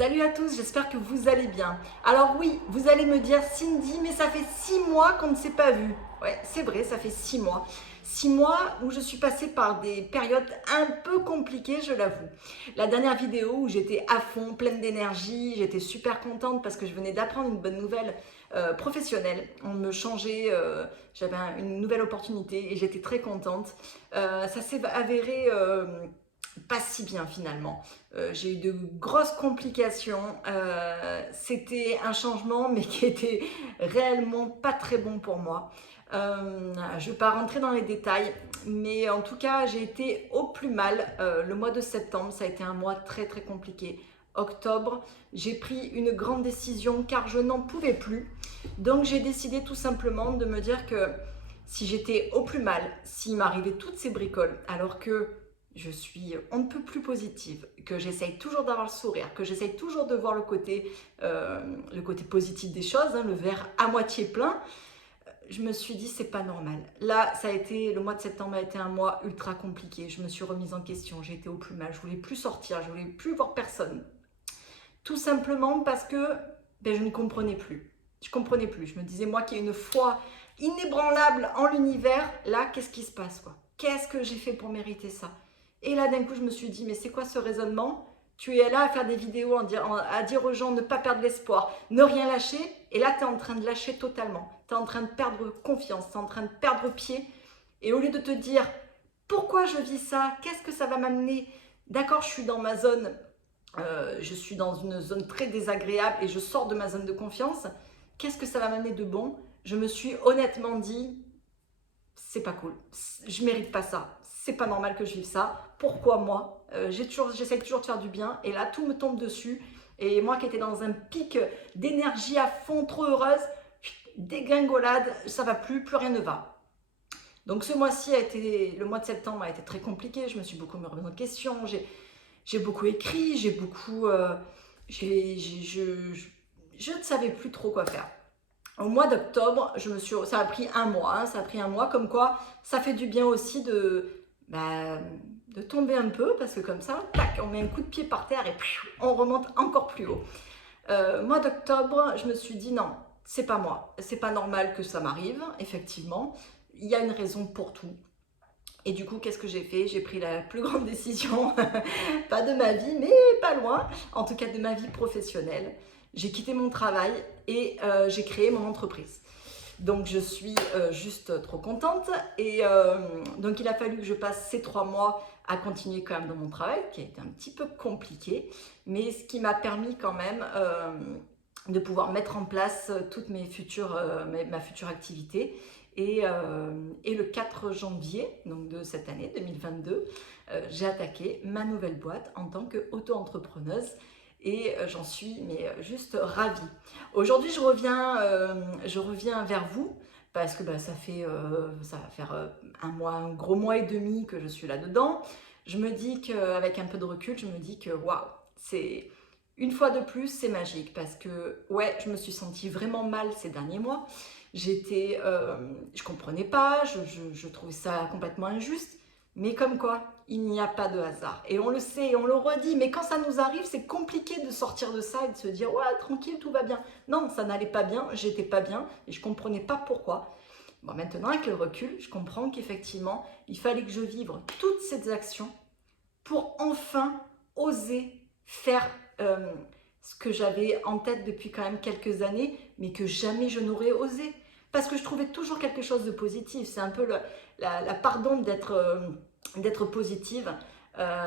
Salut à tous, j'espère que vous allez bien. Alors oui, vous allez me dire Cindy, mais ça fait 6 mois qu'on ne s'est pas vu. Ouais, c'est vrai, ça fait 6 mois. 6 mois où je suis passée par des périodes un peu compliquées, je l'avoue. La dernière vidéo où j'étais à fond, pleine d'énergie, j'étais super contente parce que je venais d'apprendre une bonne nouvelle professionnelle. On me changeait, j'avais une nouvelle opportunité et j'étais très contente. Ça s'est avéré pas si bien finalement. J'ai eu de grosses complications. C'était un changement, mais qui était réellement pas très bon pour moi. Je ne vais pas rentrer dans les détails, mais en tout cas, j'ai été au plus mal. Le mois de septembre, ça a été un mois très très compliqué. Octobre, j'ai pris une grande décision car je n'en pouvais plus. Donc j'ai décidé tout simplement de me dire que si j'étais au plus mal, s'il m'arrivait toutes ces bricoles, alors que je suis on ne peut plus positive, que j'essaye toujours d'avoir le sourire, que j'essaye toujours de voir le côté positif des choses, hein, le verre à moitié plein, je me suis dit c'est pas normal. Là, le mois de septembre a été un mois ultra compliqué. Je me suis remise en question, j'ai été au plus mal, je voulais plus sortir, je voulais plus voir personne. Tout simplement parce que je ne comprenais plus. Je comprenais plus. Je me disais moi qui ai une foi inébranlable en l'univers, là qu'est-ce qui se passe quoi? Qu'est-ce que j'ai fait pour mériter ça? Et là d'un coup je me suis dit mais c'est quoi ce raisonnement? Tu es là à faire des vidéos, à dire aux gens ne pas perdre l'espoir, ne rien lâcher, et là tu es en train de lâcher totalement. Tu es en train de perdre confiance, tu es en train de perdre pied, et au lieu de te dire pourquoi je vis ça, qu'est-ce que ça va m'amener? D'accord, je suis dans une zone très désagréable et je sors de ma zone de confiance. Qu'est-ce que ça va m'amener de bon? Je me suis honnêtement dit, c'est pas cool, je mérite pas ça, c'est pas normal que je vive ça. Pourquoi moi? J'essaie toujours de faire du bien et là tout me tombe dessus. Et moi qui étais dans un pic d'énergie à fond, trop heureuse, dégringolade, ça va plus rien ne va. Donc ce mois-ci le mois de septembre a été très compliqué, je me suis beaucoup remise en question, j'ai beaucoup écrit, je ne savais plus trop quoi faire. Au mois d'octobre, ça a pris un mois, hein, ça a pris un mois, comme quoi ça fait du bien aussi de tomber un peu, parce que comme ça, tac, on met un coup de pied par terre et on remonte encore plus haut. Mois d'octobre, je me suis dit non, c'est pas moi, c'est pas normal que ça m'arrive, effectivement, il y a une raison pour tout. Et du coup, qu'est-ce que j'ai fait? J'ai pris la plus grande décision, pas de ma vie, mais pas loin, en tout cas de ma vie professionnelle. J'ai quitté mon travail et j'ai créé mon entreprise. Donc je suis juste trop contente et donc il a fallu que je passe ces 3 mois à continuer quand même dans mon travail, qui a été un petit peu compliqué, mais ce qui m'a permis quand même de pouvoir mettre en place toutes ma future activité. Et le 4 janvier donc de cette année 2022, j'ai attaqué ma nouvelle boîte en tant qu'auto-entrepreneuse et j'en suis juste ravie. Aujourd'hui, je reviens vers vous parce que ça va faire un gros mois et demi que je suis là-dedans. Je me dis qu'avec un peu de recul, je me dis que waouh, c'est une fois de plus, c'est magique parce que ouais, je me suis sentie vraiment mal ces derniers mois. Je comprenais pas, je trouvais ça complètement injuste, mais comme quoi, il n'y a pas de hasard. Et on le sait, et on le redit, mais quand ça nous arrive, c'est compliqué de sortir de ça et de se dire, ouais, tranquille, tout va bien. Non, ça n'allait pas bien, j'étais pas bien, et je comprenais pas pourquoi. Bon, maintenant, avec le recul, je comprends qu'effectivement, il fallait que je vive toutes ces actions pour enfin oser faire ce que j'avais en tête depuis quand même quelques années, mais que jamais je n'aurais osé. Parce que je trouvais toujours quelque chose de positif. C'est un peu la pardon d'être positive.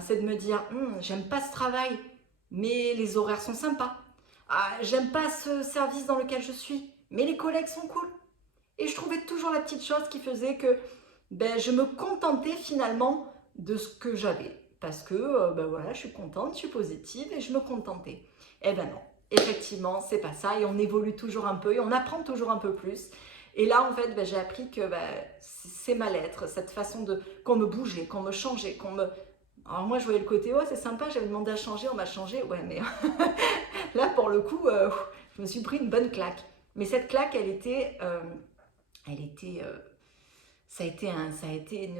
C'est de me dire, j'aime pas ce travail, mais les horaires sont sympas. Ah, j'aime pas ce service dans lequel je suis, mais les collègues sont cool. Et je trouvais toujours la petite chose qui faisait que je me contentais finalement de ce que j'avais. Parce que voilà, je suis contente, je suis positive et je me contentais. Eh ben non, effectivement, c'est pas ça. Et on évolue toujours un peu et on apprend toujours un peu plus. Et là, en fait, j'ai appris que c'est ma lettre, cette façon qu'on me bougeait, qu'on me changeait, Alors moi, je voyais le côté, oh, c'est sympa, j'avais demandé à changer, on m'a changé. Ouais, mais là, pour le coup, je me suis pris une bonne claque. Mais cette claque, ça a été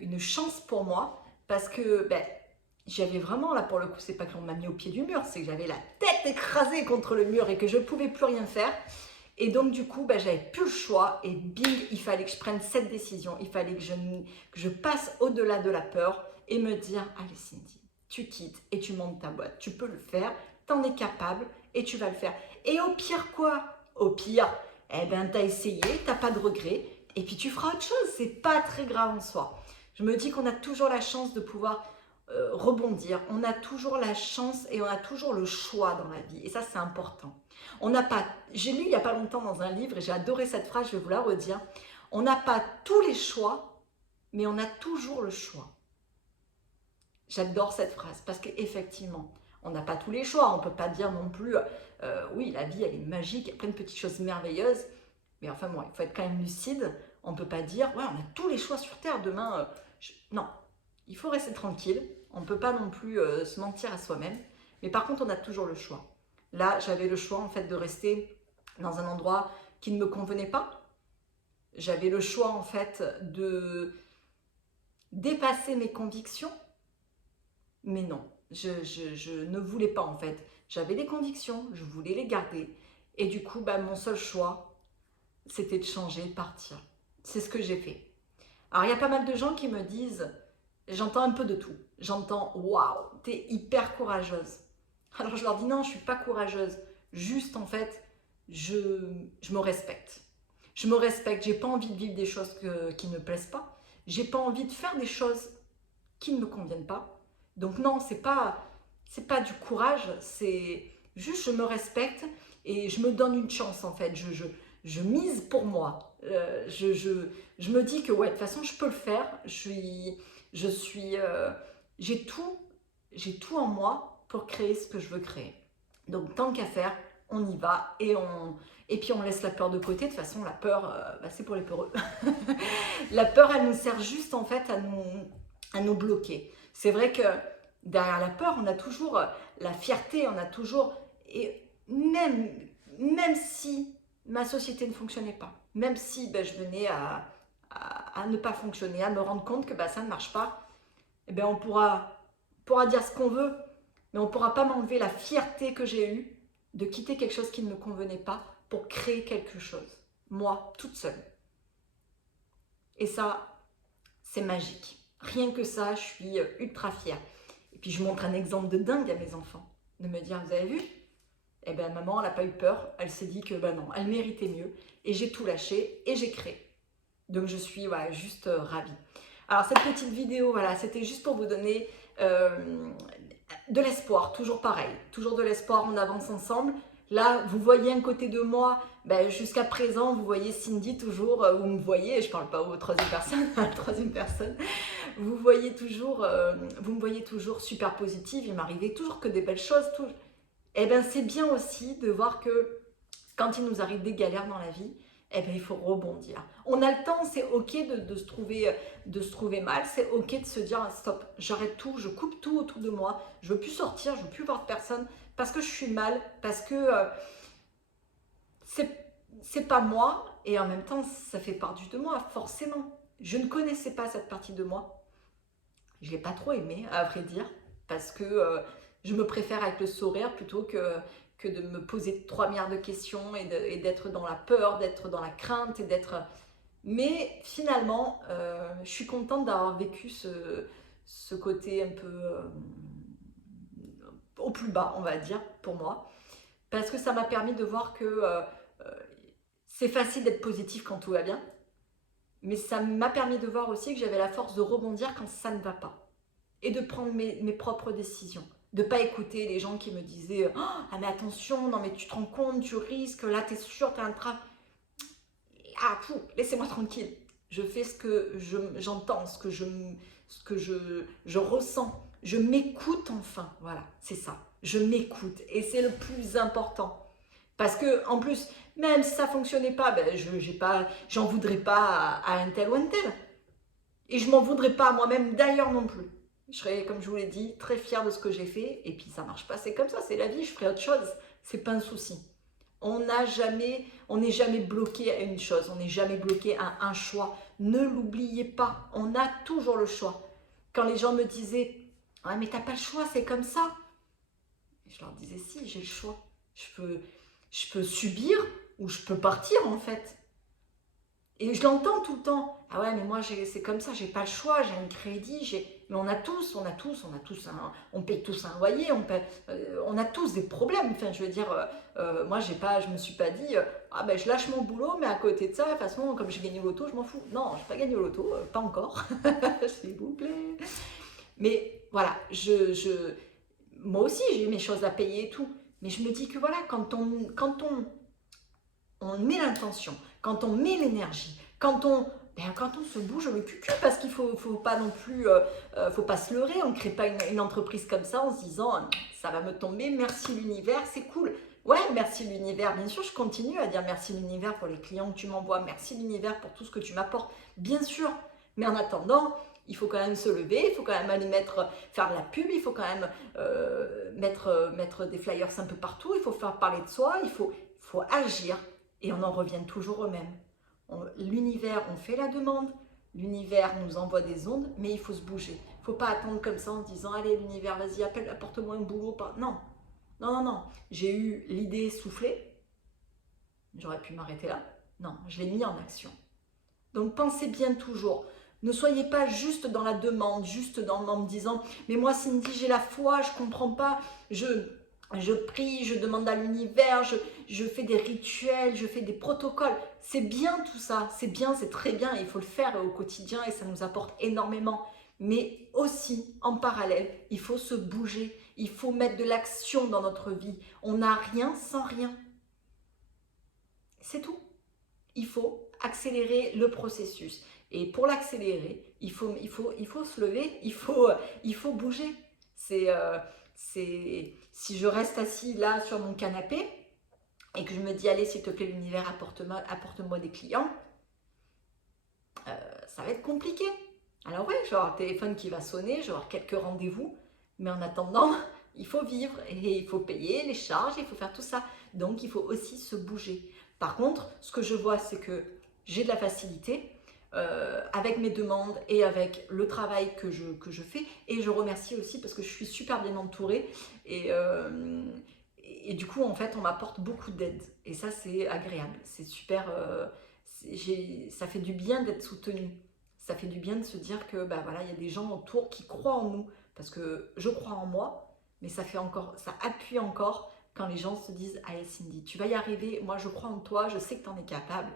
une chance pour moi parce que j'avais vraiment, là pour le coup, c'est pas qu'on m'a mis au pied du mur, c'est que j'avais la tête écrasée contre le mur et que je ne pouvais plus rien faire. Et donc du coup, j'avais plus le choix et bing, il fallait que je prenne cette décision. Il fallait que je passe au-delà de la peur et me dire, allez Cindy, tu quittes et tu montes ta boîte. Tu peux le faire, t'en es capable et tu vas le faire. Et au pire quoi? Au pire, eh ben t'as essayé, t'as pas de regrets et puis tu feras autre chose. C'est pas très grave en soi. Je me dis qu'on a toujours la chance de pouvoir rebondir. On a toujours la chance et on a toujours le choix dans la vie. Et ça, c'est important. On n'a pas, j'ai lu il n'y a pas longtemps dans un livre et j'ai adoré cette phrase, je vais vous la redire. On n'a pas tous les choix, mais on a toujours le choix. J'adore cette phrase parce qu'effectivement, on n'a pas tous les choix. On ne peut pas dire non plus, oui, la vie, elle est magique, il y a plein de petites choses merveilleuses. Mais enfin, bon, il faut être quand même lucide. On ne peut pas dire, ouais, on a tous les choix sur Terre, demain, non. Il faut rester tranquille, on ne peut pas non plus se mentir à soi-même, mais par contre on a toujours le choix. Là j'avais le choix en fait de rester dans un endroit qui ne me convenait pas, j'avais le choix en fait de dépasser mes convictions, mais non, je ne voulais pas en fait. J'avais des convictions, je voulais les garder, et du coup mon seul choix c'était de changer, de partir. C'est ce que j'ai fait. Alors il y a pas mal de gens qui me disent, j'entends un peu de tout. J'entends « Waouh, t'es hyper courageuse ». Alors je leur dis « Non, je ne suis pas courageuse. Juste en fait, je me respecte. Je me respecte. J'ai pas envie de vivre des choses qui ne me plaisent pas. J'ai pas envie de faire des choses qui ne me conviennent pas. Donc non, c'est pas du courage. C'est juste je me respecte et je me donne une chance en fait. Je mise pour moi. Je me dis que ouais, de toute façon, je peux le faire. J'ai tout en moi pour créer ce que je veux créer. Donc tant qu'à faire, on y va et puis on laisse la peur de côté. De toute façon, la peur, c'est pour les peureux. La peur, elle nous sert juste en fait à nous bloquer. C'est vrai que derrière la peur, on a toujours la fierté, on a toujours, et même si ma société ne fonctionnait pas, même si je venais à ne pas fonctionner, à me rendre compte que ça ne marche pas, eh bien on pourra dire ce qu'on veut, mais on ne pourra pas m'enlever la fierté que j'ai eue de quitter quelque chose qui ne me convenait pas pour créer quelque chose, moi, toute seule. Et ça, c'est magique. Rien que ça, je suis ultra fière. Et puis je montre un exemple de dingue à mes enfants, de me dire, vous avez vu? Eh bien maman, elle n'a pas eu peur, elle s'est dit que non, elle méritait mieux, et j'ai tout lâché, et j'ai créé. Donc je suis juste ravie. Alors cette petite vidéo, c'était juste pour vous donner de l'espoir, toujours pareil, toujours de l'espoir, on avance ensemble. Là, vous voyez un côté de moi, jusqu'à présent, vous voyez Cindy toujours, vous me voyez, je ne parle pas aux troisième personne, à la troisième personne, vous me voyez toujours super positive, il m'arrivait toujours que des belles choses. Eh bien, c'est bien aussi de voir que quand il nous arrive des galères dans la vie, eh bien, il faut rebondir. On a le temps, c'est ok de se trouver mal, c'est ok de se dire stop, j'arrête tout, je coupe tout autour de moi, je veux plus sortir, je veux plus voir de personne parce que je suis mal, parce que c'est pas moi et en même temps ça fait partie de moi, forcément. Je ne connaissais pas cette partie de moi, je l'ai pas trop aimée à vrai dire, parce que je me préfère avec le sourire plutôt que de me poser 3 milliards de questions et d'être dans la peur, d'être dans la crainte et d'être... Mais finalement, je suis contente d'avoir vécu ce côté un peu au plus bas, on va dire, pour moi. Parce que ça m'a permis de voir que c'est facile d'être positif quand tout va bien. Mais ça m'a permis de voir aussi que j'avais la force de rebondir quand ça ne va pas. Et de prendre mes propres décisions. De ne pas écouter les gens qui me disaient « Ah mais attention, non mais tu te rends compte, tu risques, là t'es sûr, t'as un travail. » Ah, laissez-moi tranquille. Je fais ce que j'entends, ce que je ressens. Je m'écoute enfin, voilà, c'est ça. Je m'écoute et c'est le plus important. Parce que en plus, même si ça ne fonctionnait pas, j'en voudrais pas à un tel ou un tel. Et je m'en voudrais pas à moi-même d'ailleurs non plus. Je serais, comme je vous l'ai dit, très fière de ce que j'ai fait. Et puis ça marche pas, c'est comme ça, c'est la vie, je ferai autre chose. C'est pas un souci. On n'est jamais bloqué à une chose, on n'est jamais bloqué à un choix. Ne l'oubliez pas, on a toujours le choix. Quand les gens me disaient, Ouais, mais t'as pas le choix, c'est comme ça. Et je leur disais, si, j'ai le choix. Je peux subir ou je peux partir en fait. Et je l'entends tout le temps. Ah ouais, mais moi, c'est comme ça, j'ai pas le choix, j'ai un crédit, mais on a tous on paye tous un loyer, on a tous des problèmes. Enfin, je veux dire, moi, je me suis pas dit, ah ben, je lâche mon boulot, mais à côté de ça, de toute façon, comme j'ai gagné au loto, je m'en fous. Non, j'ai pas gagné au loto, pas encore, s'il vous plaît. Mais voilà, moi aussi, j'ai mes choses à payer et tout. Mais je me dis que voilà, on met l'intention, quand on met l'énergie, quand on se bouge le cul, parce qu'il faut pas non plus, faut pas se leurrer, on ne crée pas une entreprise comme ça en se disant ça va me tomber, merci l'univers, c'est cool. Ouais, merci l'univers, bien sûr, je continue à dire merci l'univers pour les clients que tu m'envoies, merci l'univers pour tout ce que tu m'apportes, bien sûr. Mais en attendant, il faut quand même se lever, il faut quand même aller faire de la pub, il faut quand même mettre des flyers un peu partout, il faut faire parler de soi, il faut agir. Et on en revient toujours au même. L'univers, on fait la demande, l'univers nous envoie des ondes, mais il faut se bouger. Il ne faut pas attendre comme ça en se disant, allez l'univers, vas-y, apporte-moi un boulot. Non, non, non, non. J'ai eu l'idée soufflée, j'aurais pu m'arrêter là. Non, je l'ai mis en action. Donc pensez bien toujours. Ne soyez pas juste dans la demande, en me disant, mais moi Cindy, j'ai la foi, je ne comprends pas, je prie, je demande à l'univers, je fais des rituels, je fais des protocoles. C'est bien tout ça, c'est bien, c'est très bien, il faut le faire au quotidien et ça nous apporte énormément. Mais aussi, en parallèle, il faut se bouger, il faut mettre de l'action dans notre vie. On n'a rien sans rien. C'est tout. Il faut accélérer le processus. Et pour l'accélérer, il faut se lever, il faut bouger. Si je reste assis là sur mon canapé et que je me dis allez s'il te plaît l'univers apporte-moi des clients, ça va être compliqué. Alors oui, je vais avoir le téléphone qui va sonner, je vais avoir quelques rendez-vous, mais en attendant, il faut vivre et il faut payer les charges, il faut faire tout ça. Donc il faut aussi se bouger. Par contre, ce que je vois, c'est que j'ai de la facilité avec mes demandes et avec le travail que je fais. Et je remercie aussi parce que je suis super bien entourée. Et du coup, en fait, on m'apporte beaucoup d'aide. Et ça, c'est agréable. C'est super. Ça fait du bien d'être soutenu. Ça fait du bien de se dire que bah, voilà, il y a des gens autour qui croient en nous. Parce que je crois en moi, mais ça appuie encore quand les gens se disent « Allez Cindy, tu vas y arriver, moi je crois en toi, je sais que tu en es capable ».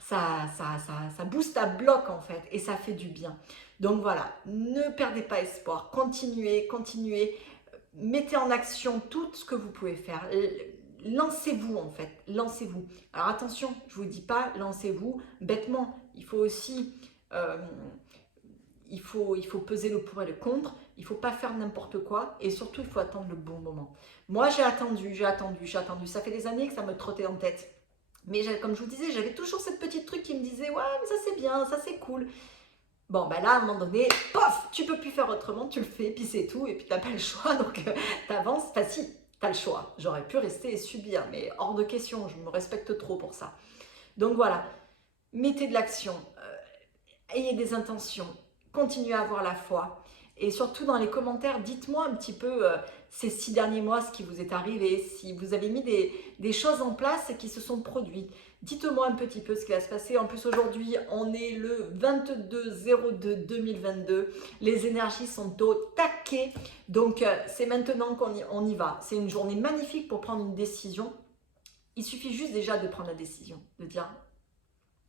Ça booste ta bloc en fait et ça fait du bien. Donc voilà, ne perdez pas espoir, continuez, mettez en action tout ce que vous pouvez faire. Lancez-vous en fait, lancez-vous. Alors attention, je ne vous dis pas lancez-vous bêtement, il faut aussi... il faut peser le pour et le contre, il ne faut pas faire n'importe quoi et surtout il faut attendre le bon moment. Moi j'ai attendu, ça fait des années que ça me trottait en tête. Mais comme je vous disais, j'avais toujours cette petite truc qui me disait ouais mais ça c'est bien, ça c'est cool. Bon ben là à un moment donné, pof, tu peux plus faire autrement, tu le fais, puis c'est tout, et puis t'as pas le choix, donc t'avances, enfin si, t'as le choix. J'aurais pu rester et subir, mais hors de question, je me respecte trop pour ça. Donc voilà, mettez de l'action, ayez des intentions, continuez à avoir la foi. Et surtout dans les commentaires, dites-moi un petit peu ces 6 derniers mois ce qui vous est arrivé, si vous avez mis des choses en place qui se sont produites. Dites-moi un petit peu ce qui va se passer. En plus aujourd'hui, on est le 22/02/2022. Les énergies sont au taquet. Donc c'est maintenant qu'on y va. C'est une journée magnifique pour prendre une décision. Il suffit juste déjà de prendre la décision, de dire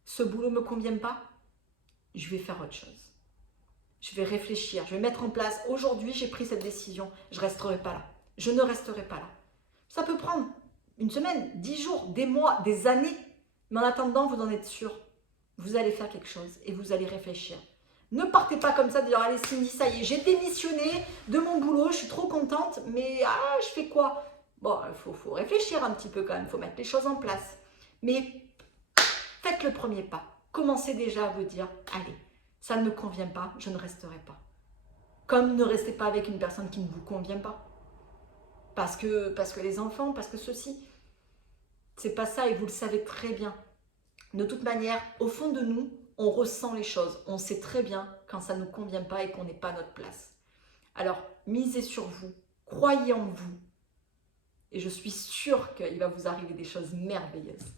ce boulot ne me convient pas, je vais faire autre chose. Je vais réfléchir, je vais mettre en place. Aujourd'hui, j'ai pris cette décision. Je ne resterai pas là. Je ne resterai pas là. Ça peut prendre une semaine, 10 jours, des mois, des années. Mais en attendant, vous en êtes sûr. Vous allez faire quelque chose et vous allez réfléchir. Ne partez pas comme ça de dire allez Cindy, ça y est, j'ai démissionné de mon boulot, je suis trop contente, mais je fais quoi? Bon, il faut réfléchir un petit peu quand même, il faut mettre les choses en place. Mais faites le premier pas. Commencez déjà à vous dire allez, ça ne me convient pas, je ne resterai pas. Comme ne restez pas avec une personne qui ne vous convient pas. Parce que les enfants, parce que ceci, c'est pas ça et vous le savez très bien. De toute manière, au fond de nous, on ressent les choses. On sait très bien quand ça ne nous convient pas et qu'on n'est pas à notre place. Alors, misez sur vous, croyez en vous. Et je suis sûre qu'il va vous arriver des choses merveilleuses.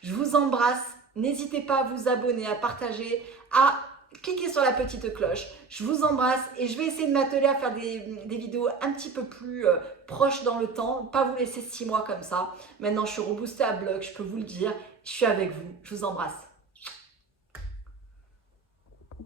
Je vous embrasse. N'hésitez pas à vous abonner, à partager, à cliquer sur la petite cloche. Je vous embrasse et je vais essayer de m'atteler à faire des vidéos un petit peu plus proches dans le temps. Pas vous laisser 6 mois comme ça. Maintenant, je suis reboostée à bloc, je peux vous le dire. Je suis avec vous. Je vous embrasse.